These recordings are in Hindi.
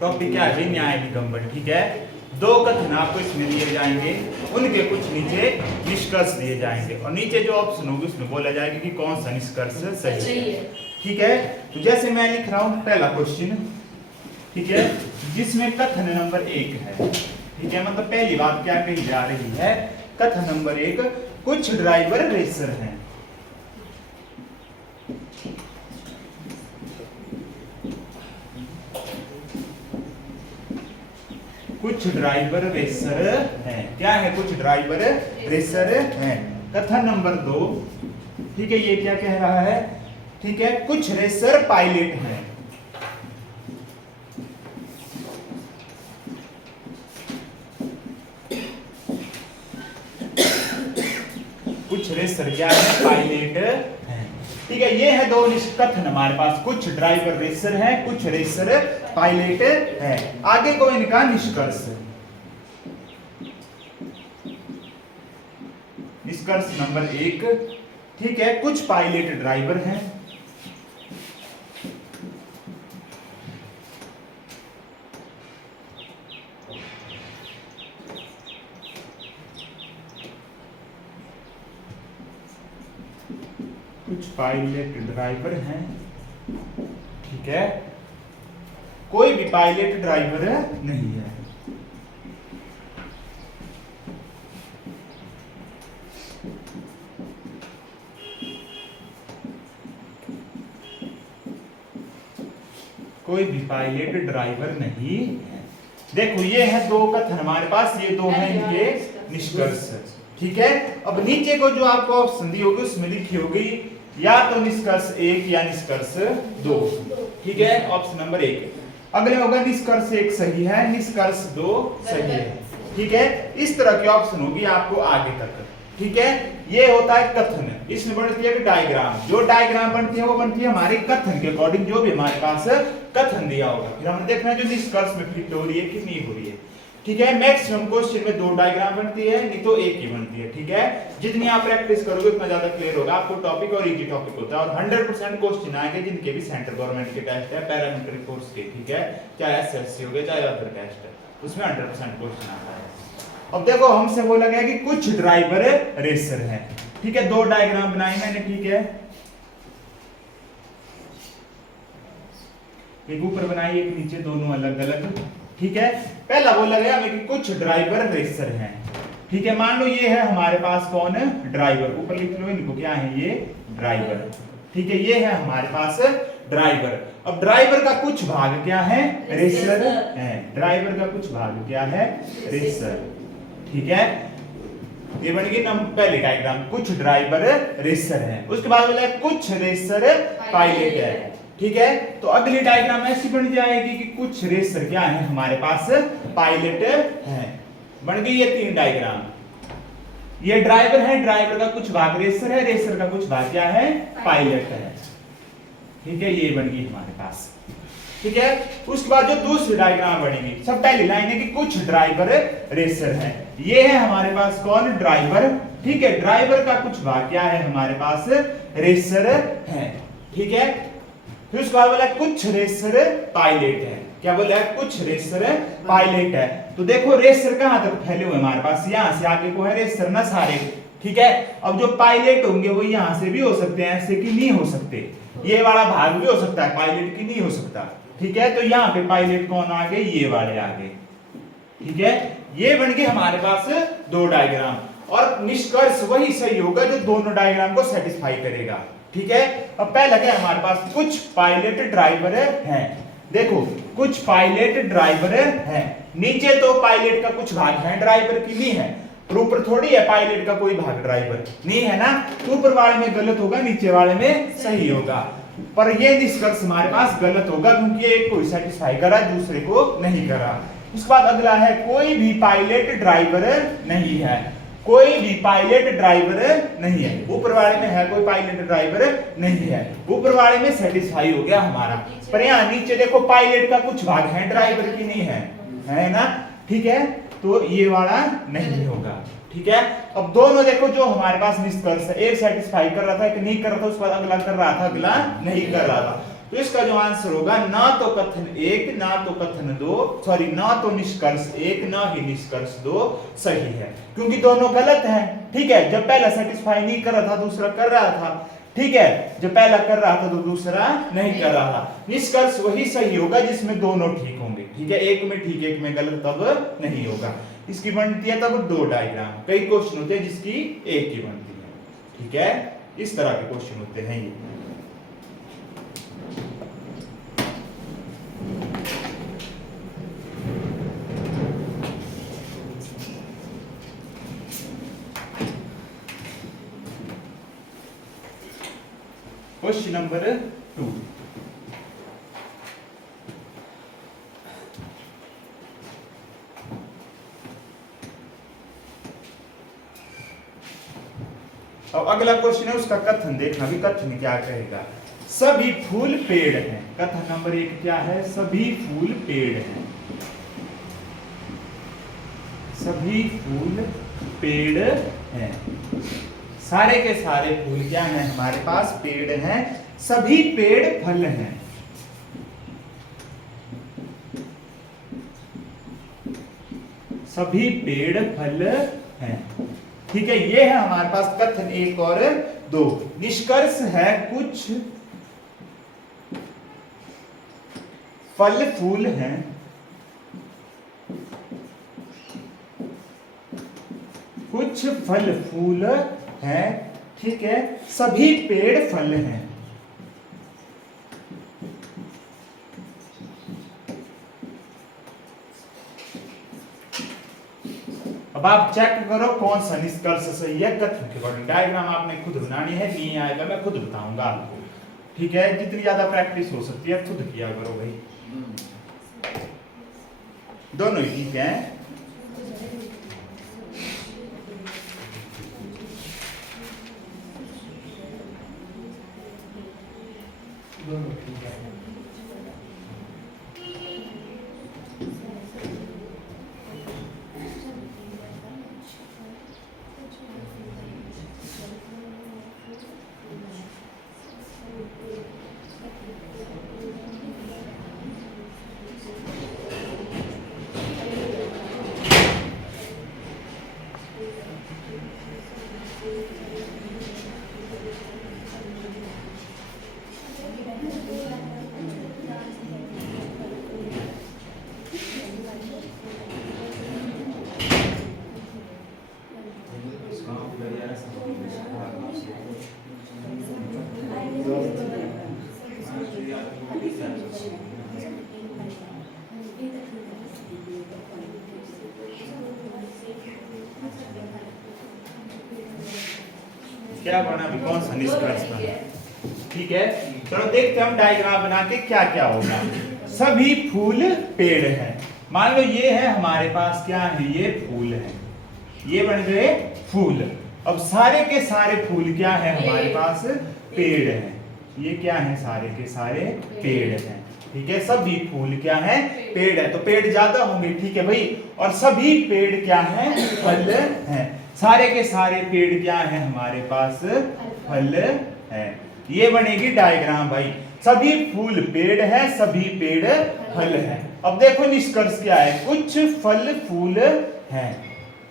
टॉपिक क्या है? न्याय निगमन। ठीक है, दो कथन आपको इसमें दिए जाएंगे, उनके कुछ नीचे निष्कर्ष दिए जाएंगे और नीचे जो ऑप्शन होगी उसमें बोला जाएगा कि कौन सा निष्कर्ष सही है। ठीक है, तो जैसे मैं लिख रहा हूं पहला क्वेश्चन, ठीक है, जिसमें कथन नंबर 1 है। ठीक है, मतलब पहली बात क्या कही जा रही है? कथन नंबर 1, कुछ ड्राइवर रेसर हैं। कुछ ड्राइवर रेसर हैं। क्या है? कुछ ड्राइवर रेसर हैं। कथन नंबर 2, ठीक है, ये क्या कह रहा है? ठीक है, कुछ रेसर पायलट हैं। कुछ रेसर क्या है? पायलट हैं। ठीक है, ये है दो कथन हमारे पास, कुछ ड्राइवर रेसर हैं, कुछ रेसर पायलट हैं। आगे को इनका निष्कर्ष। निष्कर्ष नंबर 1, ठीक है, कुछ पायलट ड्राइवर हैं। कुछ पायलट ड्राइवर हैं। ठीक है, कोई भी पायलट ड्राइवर नहीं है। कोई भी पायलट ड्राइवर नहीं है। देखो, ये है दो कथन हमारे पास, ये दो हैं इनके निष्कर्ष। ठीक है, अब नीचे को जो आपको ऑप्शन दी होगी उसमें लिखी होगी या तो निष्कर्ष 1 या निष्कर्ष 2। ठीक है, ऑप्शन नंबर 1। अगले होगा निष्कर्ष 1 सही है, निष्कर्ष 2 सही है। ठीक है, इस तरह की ऑप्शन होगी आपको आगे तक। ठीक है, ये होता है कथन। इसमें बनती है डायग्राम। जो डायग्राम बनती है वो बनती है हमारे कथन के अकॉर्डिंग, जो भी हमारे पास कथन दिया होगा। फिर हमने देखना है जो निष्कर्ष में फिट हो रही है कि नहीं हो रही है। ठीक है, मैक्सिमम क्वेश्चन में 2 डायग्राम बनती है, नहीं तो 1 ही बनती है। ठीक है, जितनी आप प्रैक्टिस करोगे उतना ज्यादा क्लियर होगा आपको टॉपिक, और इजी टॉपिक होता है। और 100% क्वेश्चन आएंगे जिनके भी सेंट्रल गवर्नमेंट के टेस्ट है, पैरामिलिट्री फोर्स के। ठीक है, चाहे एसएससी हो गया चाहे अदर टेस्ट है, उसमें 100% क्वेश्चन आता है। अब देखो, हमसे बोला गया कि कुछ ड्राइवर रेसर हैं। ठीक है, 2 डायग्राम बनाए मैंने। ठीक है, एक ऊपर बनाई एक नीचे, दोनों अलग अलग। ठीक है, पहला बोला गया हमें कि कुछ ड्राइवर रेसर हैं। ठीक है, मान लो ये है हमारे पास कौन है? ड्राइवर। ऊपर लिख लो इनको, क्या है ये? ड्राइवर। ठीक है, ये है हमारे पास ड्राइवर। अब ड्राइवर का कुछ भाग क्या है? रेसर है। ड्राइवर का कुछ भाग क्या है? रेसर। ठीक है, ये बन गई पहली डायग्राम, कुछ ड्राइवर रेसर है। उसके बाद बोला कुछ रेसर पायलट है। ठीक है, तो अगली डायग्राम ऐसी बन जाएगी कि कुछ रेसर क्या है? हमारे पास पायलट है। बन गई ये 3 डायग्राम। ये ड्राइवर है, ड्राइवर का कुछ भाग रेसर है, रेसर का कुछ भाग क्या है? पायलट है। ठीक है, ये बन गई हमारे पास। ठीक है, उसके बाद जो दूसरी डायग्राम बनेगी, सब पहली लाइन है कि कुछ ड्राइवर रेसर है। ये है हमारे पास कौन? ड्राइवर। ठीक है, ड्राइवर का कुछ भाग क्या है? हमारे पास रेसर है। ठीक है, फिर उसके बाद बोला कुछ रेसर पायलट है। क्या बोला? कुछ रेसर पायलट है। तो देखो, रेसर कहां तक फैले हुए हमारे पास? यहां से आगे को है रेसर ना सारे। ठीक है, अब जो पायलट होंगे वो यहां से भी हो सकते हैं, ऐसे कि नहीं हो सकते। ये वाला भाग भी हो सकता है, पायलट की नहीं हो सकता। ठीक है, तो यहाँ पे पायलट कौन आ गए? ये वाले आ गए। ठीक है, ये बन गए हमारे पास 2 डायग्राम, और निष्कर्ष वही सही होगा जो दोनों डायग्राम को सेटिस्फाई करेगा। ठीक है, अब पहला क्या है हमारे पास? कुछ पायलट ड्राइवर हैं। देखो, कुछ पायलट ड्राइवर हैं। नीचे तो पायलट का कुछ भाग है, ड्राइवर की नहीं है। और ऊपर थोड़ी है पायलट का कोई भाग ड्राइवर नहीं है ना, तो ऊपर वाले में गलत होगा, नीचे वाले में सही होगा। पर ये निष्कर्ष हमारे पास गलत होगा, क्योंकि एक को सेटिस्फाई करा, दूसरे को नहीं करा। उसके बाद अगला है कोई भी पायलट ड्राइवर नहीं है। कोई भी पायलट ड्राइवर नहीं है। ऊपर वाले में है कोई पायलट ड्राइवर नहीं है, ऊपर वाले में सेटिस्फाई हो गया हमारा। पर यहाँ नीचे देखो, पायलट का कुछ भाग है, ड्राइवर की नहीं है, है ना। ठीक है, तो ये वाला नहीं होगा। ठीक है, अब दोनों देखो जो हमारे पास निष्कर्ष है, एक सेटिस्फाई कर रहा था, एक नहीं कर रहा था, उसके बाद अगला कर रहा था, अगला नहीं कर रहा था। तो इसका जो आंसर होगा ना तो कथन एक, ना तो कथन दो, सॉरी ना तो निष्कर्ष एक, ना ही निष्कर्ष दो सही है, क्योंकि दोनों गलत हैं। ठीक है, जब पहला सेटिस्फाई नहीं कर रहा था, दूसरा कर रहा था। ठीक है, जब पहला कर रहा था तो दूसरा नहीं कर रहा था। निष्कर्ष वही सही होगा जिसमें दोनों ठीक होंगे। ठीक है, एक में ठीक एक में गलत तब नहीं होगा। इसकी बनती है तब दो डायग्राम। कई क्वेश्चन होते हैं जिसकी एक की बनती है। ठीक है, इस तरह के क्वेश्चन होते हैं ये। Question number 2। अब अगला क्वेश्चन है, उसका कथन देखना भी, कथन क्या कहेगा। सभी फूल पेड़ हैं। कथन नंबर 1 क्या है? सभी फूल पेड़ हैं। सभी फूल पेड़ हैं। सारे के सारे फूल क्या हैं हमारे पास? पेड़ हैं। सभी पेड़ फल हैं। सभी पेड़ फल हैं। ठीक है, ये है हमारे पास कथन 1 और 2। निष्कर्ष है कुछ फल फूल हैं। कुछ फल फूल हैं। ठीक है, सभी पेड़ फल हैं। अब आप चेक करो कौन सा निष्कर्ष सही है कथन के अकॉर्डिंग। डायग्राम आपने खुद बनानी है, नहीं आएगा मैं खुद बताऊंगा आपको। ठीक है, जितनी ज्यादा प्रैक्टिस हो सकती है खुद किया करो भाई। दोनों ही ठीक है। दोनों ठीक है। क्या बना अभी, कौन सा निष्कर्ष बना? ठीक है, चलो देखते हैं हम डायग्राम बना के क्या क्या होगा। सभी फूल पेड़ हैं। मान लो ये है हमारे पास, क्या है ये? फूल है। ये बन गए फूल। अब सारे के सारे फूल क्या है हमारे पास? पेड़ है। ये क्या है? सारे के सारे पेड़ हैं। ठीक है, सभी फूल क्या है? पेड़ है। तो पेड़ ज्यादा होंगे। ठीक है भाई, और सभी पेड़ क्या है? फल हैं। सारे के सारे पेड़ क्या है हमारे पास? फल है। ये बनेगी डायग्राम भाई। सभी फूल पेड़ है, सभी पेड़ फल है। अब देखो निष्कर्ष क्या है? कुछ फल फूल हैं।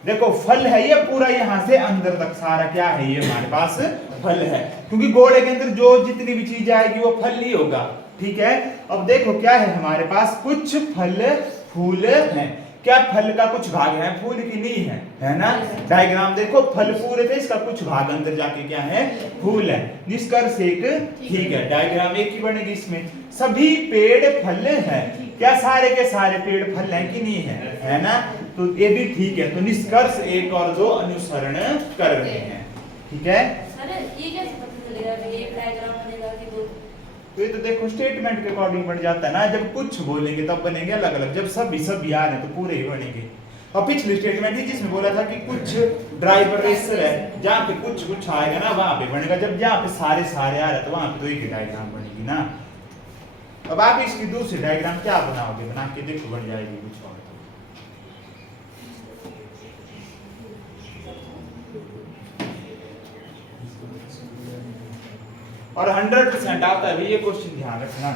देखो फल है, ये पूरा यहां से अंदर तक सारा क्या है? ये हमारे पास फल है, क्योंकि गोले के अंदर जो जितनी भी चीज आएगी वो फल ही होगा। ठीक है, अब देखो क्या है हमारे पास? कुछ फल फूल हैं। क्या फल का कुछ भाग है, फूल की नहीं है, है ना? डायग्राम देखो, फल फूल थे, इसका कुछ भाग अंदर जाके क्या है? फूल है। निष्कर्ष एक ठीक है, डायग्राम एक ही बनेगी इसमें। सभी पेड़ फल हैं। क्या सारे के सारे पेड़ फल हैं कि नहीं है? है ना? तो ये भी ठीक है। तो निष्कर्ष 1 और 2 अनुसरण कर रहे हैं। ठीक है, सर ये कैसे पता चलेगा कि एक डायग्राम बनेगा कि दो? तो ये तो देखो स्टेटमेंट के अकॉर्डिंग बन जाता है ना। जब कुछ बोलेंगे तब बनेंगे अलग अलग, जब सब यार है तो पूरे ही बनेंगे। और पिछली स्टेटमेंट थी जिसमें बोला था कि कुछ ड्राइवर रेसर है, जहाँ पे कुछ आएगा ना वहां पे बनेगा। जब जहाँ पे सारे आ रहे हैं तो वहां पे तो एक ही डायग्राम बनेगी ना। अब आप इसकी दूसरी डायग्राम क्या बनाओगे? बना के देखो, बन जाएगी कुछ और। और 100% आता है, ये क्वेश्चन ध्यान रखना।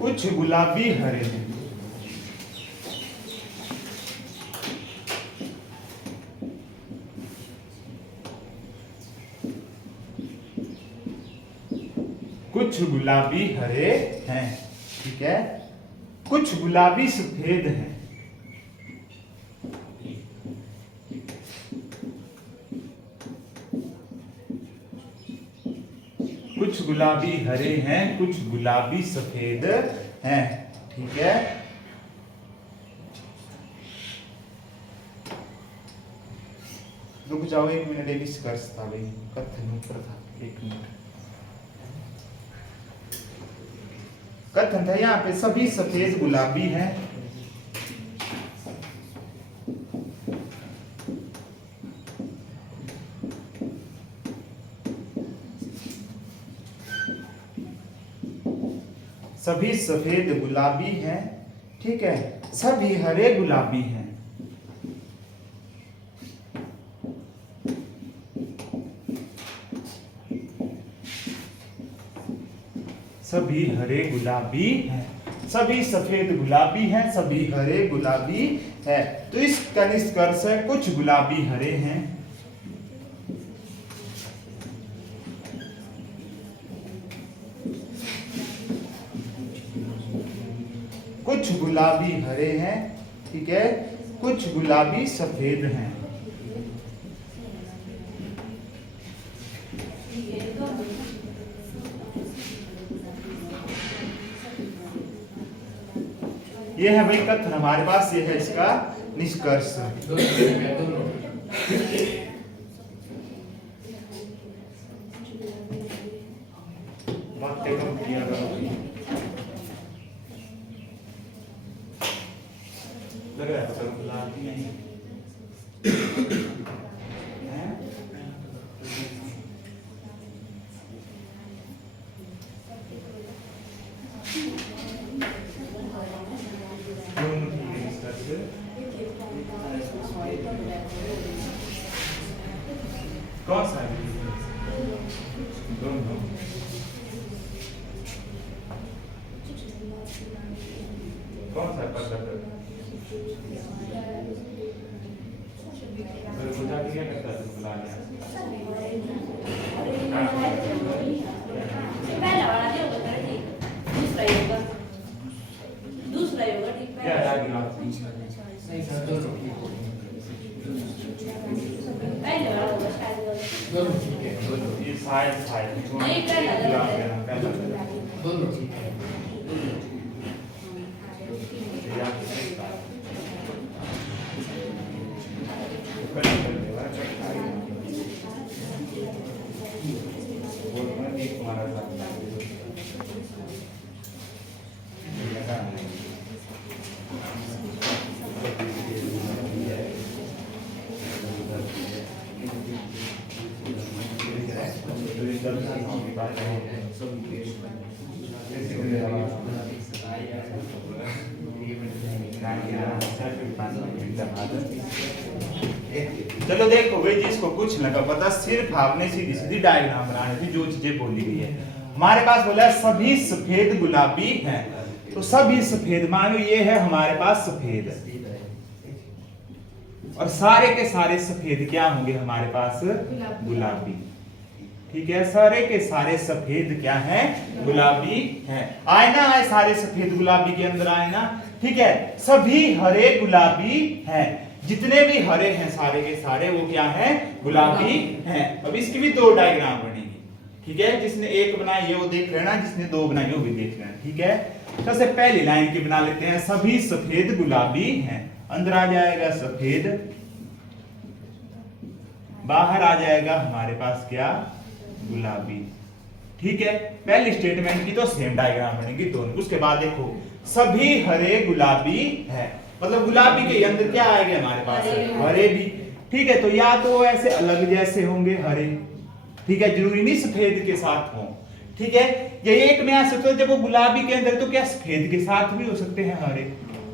कुछ गुलाबी हरे हैं, कुछ गुलाबी हरे हैं, ठीक है, कुछ गुलाबी सफेद हैं, कुछ गुलाबी हरे हैं, कुछ गुलाबी सफेद हैं, ठीक है। रुक जाओ 1 मिनट, एक निष्कर्ष था भाई, कथन ऊपर था, 1 मिनट। कथन था यहाँ पे सभी सफेद गुलाबी हैं, सभी सफेद गुलाबी हैं, ठीक है, सभी हरे गुलाबी हैं, सभी हरे गुलाबी हैं, सभी सफेद गुलाबी हैं, सभी हरे गुलाबी है। तो इसका निष्कर्ष है कुछ गुलाबी हरे हैं, कुछ गुलाबी हरे हैं, ठीक है, कुछ गुलाबी सफेद हैं। ये है भाई कथन हमारे पास, ये है इसका निष्कर्ष। बातें कम किया लग रहा है नहीं कौन सा है? दोनों। कौन सा पता कर? तो बुझा के क्या करता है बुला लिया? पहला वाला नहीं होगा ठीक, दूसरा ही होगा, दूसरा ही होगा ठीक। क्या डायग्राम? नहीं सर दोनों पहले वाला होगा शायद दोनों ठीक है, दोनों ये शायद नहीं, पहला दोनों ठीक है। चलो देखो भाई, जिसको कुछ न पता, सिर्फ आपने सीधी सीधी डायग्राम बनानी थी, जो चीजें बोली गई है। हमारे पास बोला है सभी सफेद गुलाबी हैं, तो सभी सफेद, मान लो ये है हमारे पास सफेद, और सारे के सारे सफेद क्या होंगे हमारे पास? गुलाबी, ठीक है, सारे के सारे सफेद क्या हैं? गुलाबी हैं। आए ना, आए सारे सफेद गुलाबी के अंदर आए ना, ठीक है, सभी हरे गुलाबी हैं, जितने भी हरे हैं सारे के सारे वो क्या हैं? गुलाबी हैं। अब इसकी भी दो डायग्राम बनेगी, ठीक है, जिसने एक बनाई है वो देख लेना, जिसने दो बनाई वो भी देख लेना, ठीक है। सबसे पहली लाइन की बना लेते हैं, सभी सफेद गुलाबी हैं, अंदर आ जाएगा सफेद, बाहर आ जाएगा हमारे पास क्या? गुलाबी, ठीक है। पहली स्टेटमेंट की तो सेम डायग्राम बनेगी दोनों। उसके बाद देखो सभी हरे गुलाबी है, मतलब गुलाबी के अंदर क्या आएगा हमारे पास? हरे भी, ठीक है। तो या तो ऐसे अलग जैसे होंगे हरे, ठीक है, जरूरी नहीं सफेद के साथ हो, ठीक है, ये एक में आ सकते हो जब वो गुलाबी के अंदर, तो क्या सफेद के साथ भी हो सकते हैं हरे?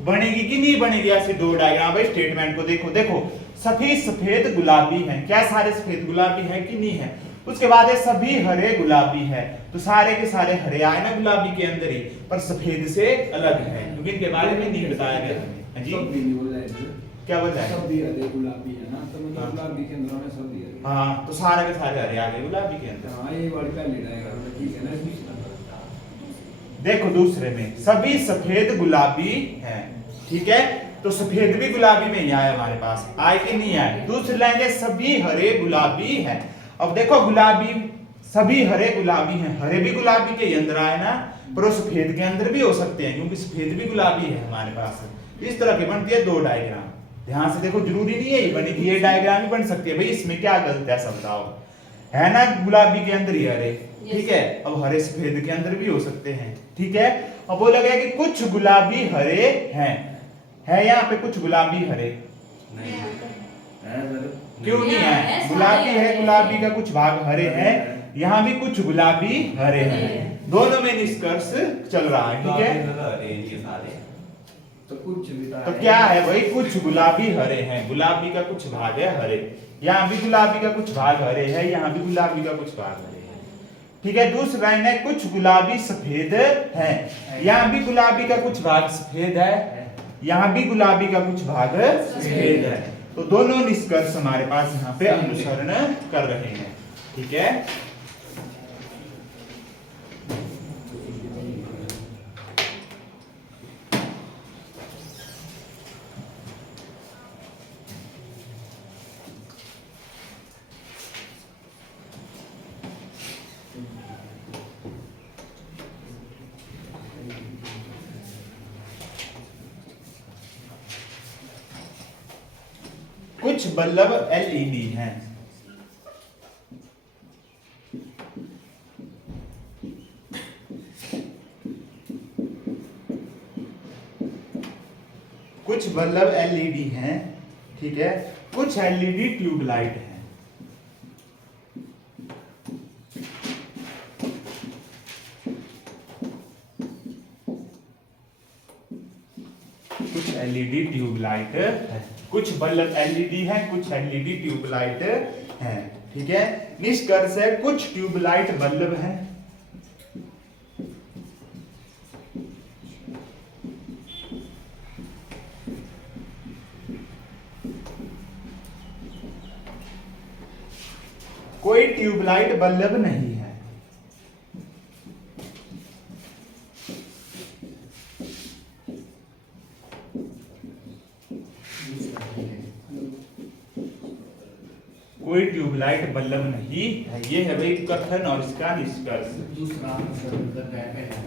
बनेगी कि नहीं बनेगी? ऐसे दो डायग्राम भाई स्टेटमेंट को देखो, देखो सभी सफेद गुलाबी हैं, क्या सारे सफेद गुलाबी है कि नहीं है? उसके बाद है सभी हरे गुलाबी है, तो सारे के सारे हरे आए ना गुलाबी के अंदर ही, पर सफेद से अलग है क्योंकि इनके बारे में नहीं बताया गया हमें। हाँ जी, सब भी नहीं बोला है सर। क्या बोल रहा है? सब भी हरे गुलाबी है ना, तो हाँ। मतलब गुलाबी के अंदर में सब भी हरे। हाँ, तो सारे के सारे हरे आ गए गुलाबी के अंदर। हाँ, ये वाली पहली डायग्राम में ठीक है ना, इसमें देखो दूसरे में सभी सफेद गुलाबी हैं, ठीक है, तो सफेद भी गुलाबी में ही आया हमारे पास, आए कि नहीं आए? दूसरी लाइन है सभी हरे गुलाबी हैं। अब देखो गुलाबी, सभी हरे गुलाबी हैं, हरे भी गुलाबी के अंदर आए ना, पर वो सफेद के अंदर भी हो सकते हैं क्योंकि सफेद भी गुलाबी है हमारे पास। इस तरह की बनती है दो डायग्राम। ध्यान से देखो, जरूरी नहीं है ये बनेगी, ये डायग्राम ही बन सकती है भाई, इसमें क्या गलत है सब बताओ? है ना गुलाबी के अंदर ही हरे, ठीक है, अब हरे सफेद के अंदर भी हो सकते हैं, ठीक है। अब बोला गया कि कुछ गुलाबी हरे हैं, है यहाँ पे कुछ गुलाबी हरे? क्यों नहीं है? गुलाबी है, गुलाबी का कुछ भाग हरे है, यहाँ भी कुछ गुलाबी हरे हैं, दोनों में निष्कर्ष चल रहा है, ठीक है। तो कुछ भी तो क्या है भाई? कुछ गुलाबी हरे हैं, गुलाबी का कुछ भाग है हरे, यहाँ भी गुलाबी का कुछ भाग हरे है, यहाँ भी गुलाबी का कुछ भाग हरे है, ठीक है। दूसरी लाइन है कुछ गुलाबी सफेद है, यहाँ भी गुलाबी का कुछ भाग सफेद है, यहाँ भी गुलाबी का कुछ भाग सफेद है, तो दोनों निष्कर्ष हमारे पास यहाँ पे अनुसरण कर रहे हैं, ठीक है। कुछ बल्ब एलईडी हैं, कुछ बल्ब एलईडी हैं, ठीक है, कुछ एलईडी ट्यूबलाइट हैं, कुछ एलईडी ट्यूबलाइट है, कुछ बल्ब एलईडी है, कुछ एलईडी ट्यूबलाइट है, ठीक है। निष्कर्ष है कुछ ट्यूबलाइट बल्ब हैं, कोई ट्यूबलाइट बल्ब नहीं है, कोई ट्यूबलाइट बल्ब नहीं है, ये है भाई कथन और इसका निष्कर्ष। दूसरा आंसर करना है पहला।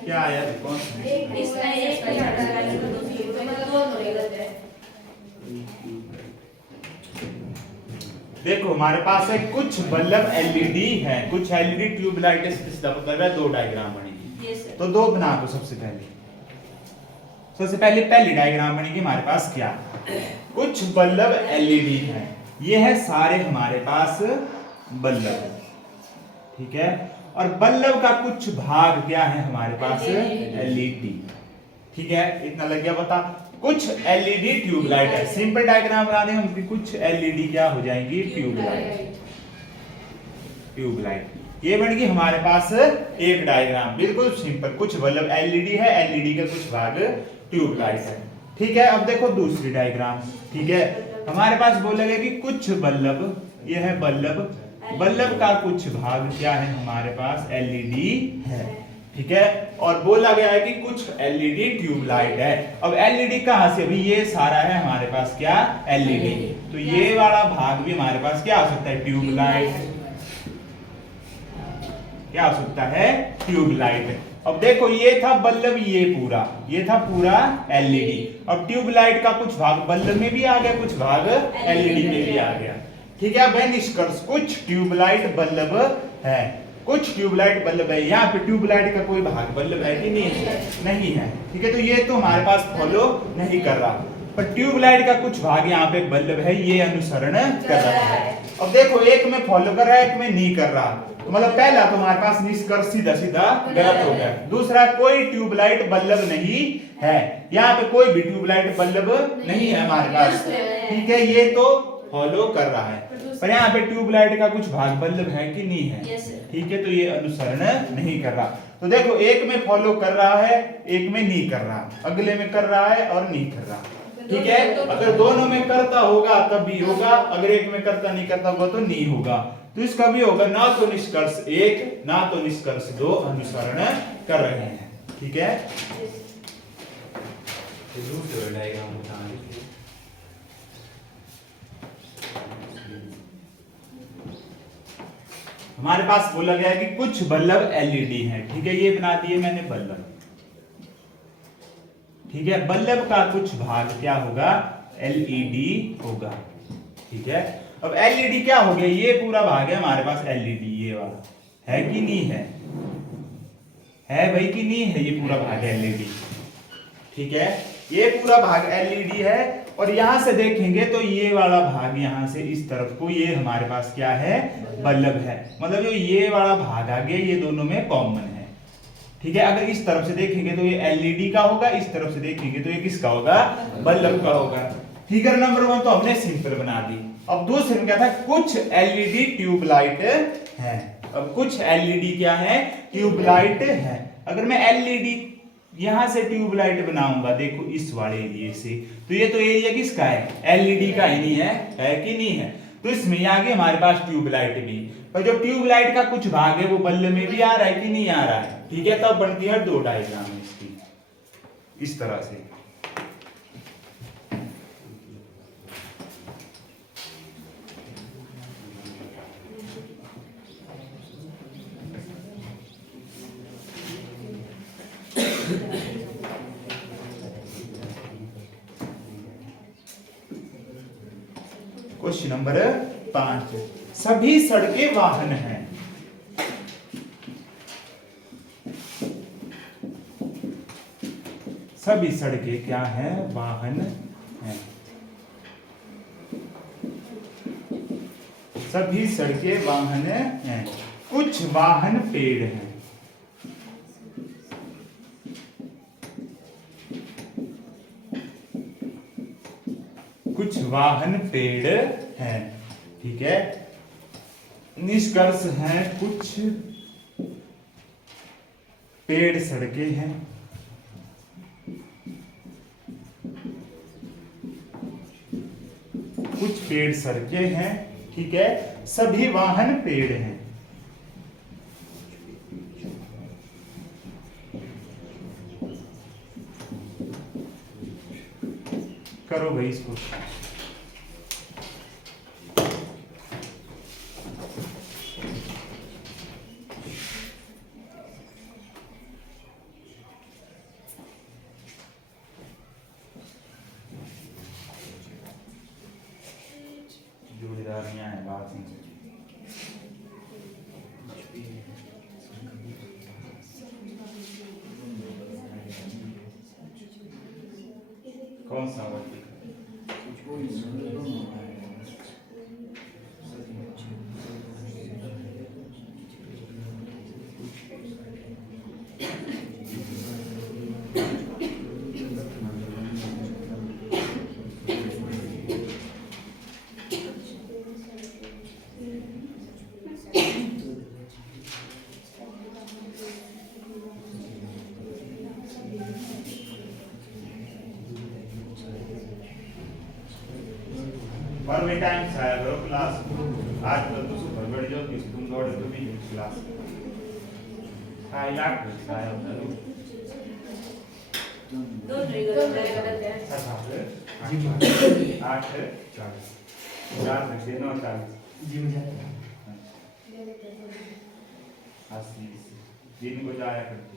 क्या आया? कौन? इसका एक ही हटा है, इसका दूसरी तो मतलब दो हो गलत है। देखो हमारे पास है कुछ बल्ब एलईडी है, कुछ एलईडी ट्यूबलाइट है, सीधा मतलब है दो डायग्राम बनेगी, यस सर। तो दो बना दो। सबसे पहले पहली डायग्राम बनेगी हमारे पास क्या? कुछ बल्ब एलईडी है, ये है सारे हमारे पास बल्ब, ठीक है। और बल्ब का कुछ भाग क्या है हमारे पास LED। एलईडी। ठीक है, इतना लग गया पता। कुछ एलईडी ट्यूबलाइट है, सिंपल डायग्राम बना दें हम कि कुछ एलईडी क्या हो जाएंगी ट्यूबलाइट। ट्यूबलाइट ये बन गई हमारे पास एक डायग्राम, बिल्कुल सिंपल। कुछ बल्ब एलईडी है, एलईडी का कुछ भाग ट्यूबलाइट है। ठीक है, अब देखो दूसरी डायग्राम। ठीक है, हमारे पास बोला गया कि कुछ बल्ब, ये है बल्ब, बल्ब का कुछ भाग क्या है हमारे पास एलईडी है। ठीक है, और बोला गया है कि कुछ एलईडी ट्यूबलाइट है। अब एलईडी कहां से, अभी ये सारा है हमारे पास क्या एलईडी, तो ये वाला भाग भी हमारे पास क्या हो सकता है ट्यूबलाइट, क्या हो सकता है ट्यूबलाइट। अब देखो ये था बल्ब, ये था पूरा एलईडी। अब ट्यूबलाइट का कुछ भाग बल्ब में भी आ गया, कुछ भाग एलईडी में भी आ गया। ठीक है, अब निष्कर्ष कुछ ट्यूबलाइट बल्ब है, कुछ ट्यूबलाइट बल्ब है। यहाँ पे ट्यूबलाइट का कोई भाग बल्ब है कि नहीं है? नहीं है। ठीक है, तो ये तो हमारे पास फॉलो नहीं कर रहा, पर ट्यूबलाइट का कुछ भाग यहाँ पे बल्ब है, ये अनुसरण कर रहा है। अब देखो एक में फॉलो कर रहा है, एक में नहीं कर रहा, तो मतलब पहला तो हमारे पास निष्कर्ष सीधा सीधा गलत हो गया। दूसरा, कोई ट्यूबलाइट बल्ब नहीं है, यहाँ पे कोई भी ट्यूबलाइट बल्ब नहीं है हमारे पास। ठीक है, ये तो फॉलो कर रहा है, पर यहाँ पे ट्यूबलाइट का कुछ भाग बल्ब है कि नहीं है? ठीक है, तो ये अनुसरण नहीं कर रहा। तो देखो एक में फॉलो कर रहा है, एक में नहीं कर रहा, अगले में कर रहा है और नहीं कर रहा। ठीक है, अगर दोनों में करता होगा तब भी होगा, अगर एक में करता नहीं करता होगा तो नहीं होगा। तो इसका भी होगा ना तो निष्कर्ष 1 ना तो निष्कर्ष 2 अनुसरण कर रहे हैं। ठीक है, हमारे पास बोला गया है कि कुछ बल्ब एलईडी है। ठीक है, ये बना दिए मैंने बल्ब। ठीक है, बल्ब का कुछ भाग क्या होगा एलईडी होगा। ठीक है, अब एलईडी क्या हो गया, ये पूरा भाग है हमारे पास एलईडी, ये वाला है कि नहीं है? है भाई कि नहीं है? ये पूरा भाग है एलईडी। ठीक है, ये पूरा भाग एलईडी है, और यहां से देखेंगे तो ये वाला भाग यहां से इस तरफ को, ये हमारे पास क्या है बल्ब है। मतलब जो ये वाला भाग आ गया, ये दोनों में कॉमन है। ठीक है, अगर इस तरफ से देखेंगे तो ये एलईडी का होगा, इस तरफ से देखेंगे तो ये किसका होगा बल्ब का होगा। फिगर नंबर 1 तो हमने सिंपल बना दी। अब दूसरे में क्या था, कुछ एलईडी ट्यूबलाइट है। अब कुछ एलईडी क्या है ट्यूबलाइट है। अगर मैं एलईडी यहां से ट्यूबलाइट बनाऊंगा, देखो इस वाले एरिया से, तो ये तो एरिया किसका है एलईडी का ही नहीं है कि नहीं है? तो इसमें आगे हमारे पास ट्यूबलाइट भी, पर जो ट्यूबलाइट का कुछ भाग है वो बल्ब में भी आ रहा है कि नहीं आ रहा है? ठीक है, तब बनती है 2 डायग्राम इसकी इस तरह से। क्वेश्चन नंबर 5, सभी सड़कें वाहन हैं। सभी सड़कें क्या है वाहन हैं। सभी सड़कें वाहन हैं। कुछ वाहन पेड़ हैं। कुछ वाहन पेड़ हैं। ठीक है, निष्कर्ष है कुछ पेड़ सड़कें हैं। कुछ पेड़ सड़कें हैं। ठीक है, सभी वाहन पेड़ हैं। करो भाई इसको। जोड़ीदार यहाँ है बात नहीं। कौन सा वर्ग? और में टाइम से आया करो क्लास। आज तो तुम सुपर बढ़ जाओ किस तुम दौड़े तो भी क्लास लाख आया होता है। दोनों ही गलत है। 8 4 बजे 9 40 जी मुझे 80 दिन को जाया करते।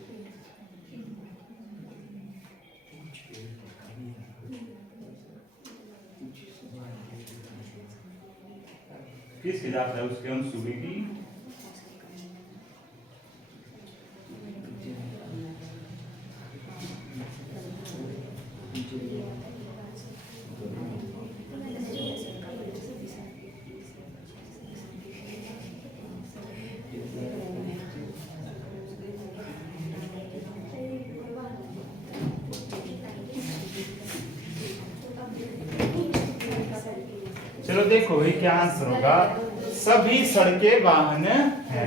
किस हिसाब से उसके अंश सुबह की चलो देखो भाई क्या आंसर होगा। सभी सड़कें वाहन है।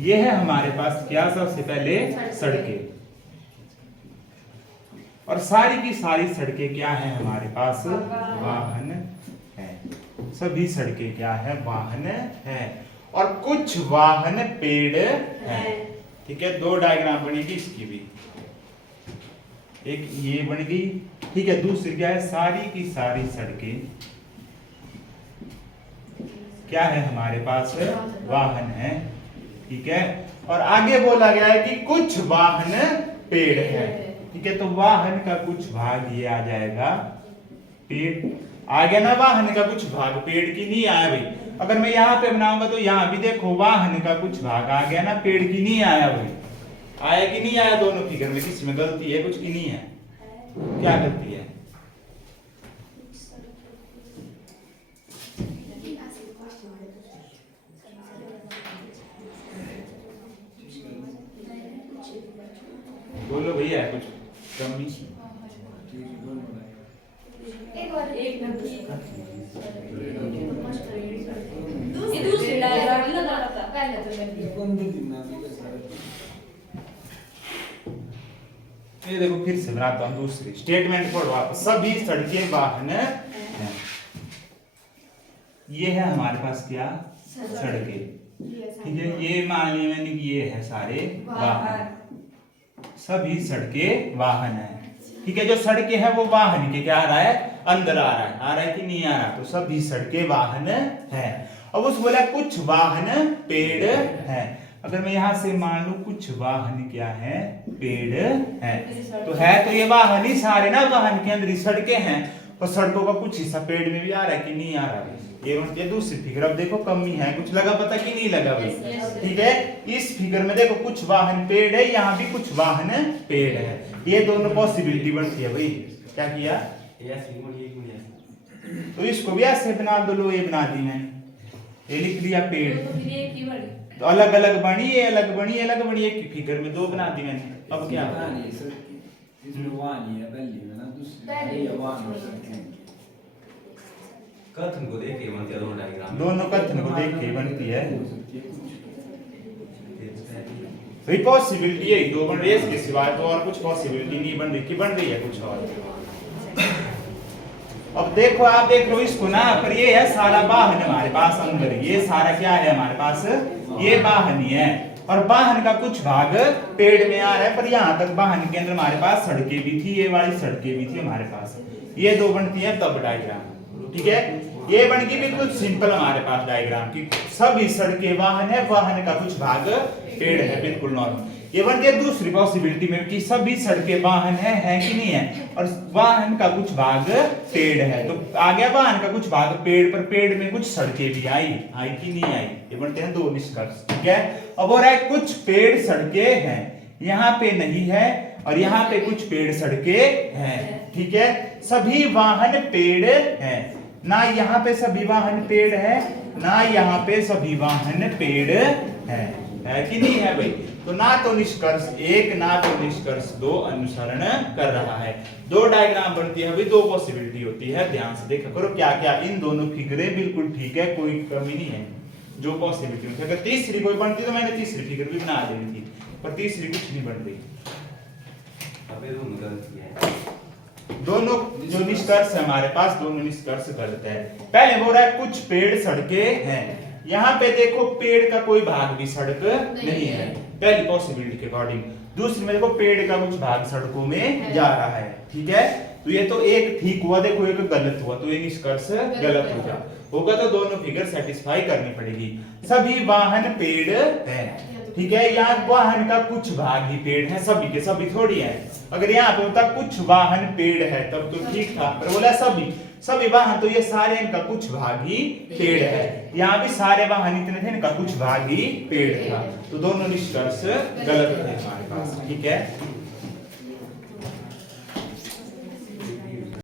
ये है हमारे पास क्या, सबसे पहले सड़कें, और सारी की सारी सड़कें क्या है हमारे पास, वाहन है। सभी सड़कें क्या है, वाहन है। और कुछ वाहन पेड़ है। ठीक है, दो डायग्राम बनेगी इसकी भी, एक ये बन गई। ठीक है, दूसरी क्या है, सारी की सारी सड़कें क्या है हमारे पास, वाहन है। ठीक है, और आगे बोला गया है कि कुछ वाहन पेड़ है। ठीक है, तो वाहन का कुछ भाग ये आ जाएगा पेड़। आ गया ना, वाहन का कुछ भाग पेड़ की नहीं आया भाई। अगर मैं यहाँ पे बनाऊंगा तो यहाँ भी देखो वाहन का कुछ भाग आ गया ना, पेड़ की नहीं आया भाई। आया कि नहीं आया, दोनों फिगर में किसी में गलती है, कुछ की नहीं है, क्या गलती है। बोलो भैया कुछ कमी। एक नंबर ये दूसरी डायग्राम में लगा था पहले तो मैं ये देखो फिर से बनाता हूँ दूसरी स्टेटमेंट पढ़ो आप। सभी सड़कें वाहन है। ये है हमारे पास क्या, सड़कें। ठीक है, ये मान लिया मैंने कि ये है सारे वाहन। सभी सड़कें वाहन है। ठीक है, जो सड़कें है वो वाहन के क्या आ रहा है, अंदर आ रहा है कि नहीं आ रहा। तो सभी सड़कें वाहन है। अब उस बोला कुछ वाहन पेड़ है। अगर मैं यहां से मान लूं कुछ वाहन क्या है, पेड़ है, तो ये वाहन ही सारे ना, वाहन के अंदर ही सड़कें हैं। और सड़कों का कुछ हिस्सा पेड़ में भी आ रहा है कि नहीं आ रहा है। ये दूसरी फिगर। अब देखो कमी है, कुछ लगा पता कि नहीं लगा भाई। ठीक है, इस फिगर में देखो कुछ वाहन पेड़ है, यहाँ भी कुछ वाहन पेड़ है। ये दोनों पॉसिबिलिटी बनती है भाई। क्या किया, तो इसको भी ऐसे बना दो। लो ये बना दी मैंने, ये लिख दिया पेड़। तो अलग अलग बनी, ये अलग बनी, ये अलग बनी, एक फिगर में दो बना दी मैंने। अब क्या कथन को देख के बनती है दोनों डायग्राम, दोनों कथन को देख के बनती है। तो पॉसिबिलिटी है दो बन रही है, इसके सिवाय तो और कुछ पॉसिबिलिटी नहीं बन रही, कि बन रही है कुछ और। अब देखो आप देख रहे हो इसको ना, पर ये है सारा वाहन हमारे पास अंदर। ये सारा क्या है हमारे पास, ये वाहन ही है। और वाहन का कुछ भाग पेड़ में आ रहा है, पर यहाँ तक वाहन के अंदर हमारे पास सड़कें भी थी, ये वाली सड़कें भी थी हमारे पास। ये दो बनती है तब डायग्राम। ठीक है, ये बन गई बिल्कुल सिंपल हमारे पास डायग्राम की। सभी सड़कें वाहन है, वाहन का कुछ भाग पेड़ है, बिल्कुल नॉर्मल। ये बन गया दूसरी पॉसिबिलिटी में कि सभी सड़कें वाहन है कि नहीं है, और वाहन का कुछ भाग पेड़ है। तो आ गया वाहन का कुछ भाग पेड़, पर पेड़ में कुछ सड़कें भी आई कि नहीं आई। ये बनते हैं दो निष्कर्ष। ठीक है, अब हो रहा है कुछ पेड़ सड़कें हैं, यहाँ पे नहीं है, और यहाँ पे कुछ पेड़ सड़कें हैं। ठीक है, सभी वाहन पेड़ हैं, ना यहाँ पे सभी वाहन पेड़ है, ना यहाँ पे सभी वाहन पेड़ है कि नहीं है भाई। तो ना तो निष्कर्ष एक, ना तो निष्कर्ष दो अनुसरण कर रहा है। दो डायग्राम बनती है भाई, दो पॉसिबिलिटी होती है। ध्यान से देखा करो क्या क्या, इन दोनों फिगरें बिल्कुल ठीक है, कोई कमी नहीं है। जो पॉसिबिलिटी होती है, अगर तीसरी कोई बनती तो मैंने तीसरी फिगर भी बना देनी थी, पर तीसरी कुछ नहीं बन रही। अबे दोनों गलती है। दोनों जो जो निष्कर्ष है हमारे पास, दोनों निष्कर्ष गलत है। पहले बोल रहा है कुछ पेड़ सड़कें हैं, यहाँ पे देखो पेड़ का कोई भाग भी सड़क नहीं है, पहली पॉसिबिलिटी के अकॉर्डिंग। दूसरी में देखो पेड़ का कुछ भाग सड़कों में जा रहा है, ठीक है। तो ये तो एक ठीक हुआ, देखो एक गलत हुआ, तो ये निष्कर्ष गलत होगा तो दोनों फिगर सेटिस्फाई करनी पड़ेगी। सभी वाहन पेड़ हैं, ठीक है। यहाँ वाहन का कुछ भाग ही पेड़ है, सभी के सभी थोड़ी है। अगर यहाँ पे होता कुछ वाहन पेड़ है तब तो ठीक था, पर बोला सभी वाहन, तो ये सारे इनका कुछ भाग ही पेड़ है। यहाँ भी सारे वाहन इतने थे, इनका कुछ भाग ही पेड़ था, तो दोनों निष्कर्ष गलत थे हमारे पास, ठीक है।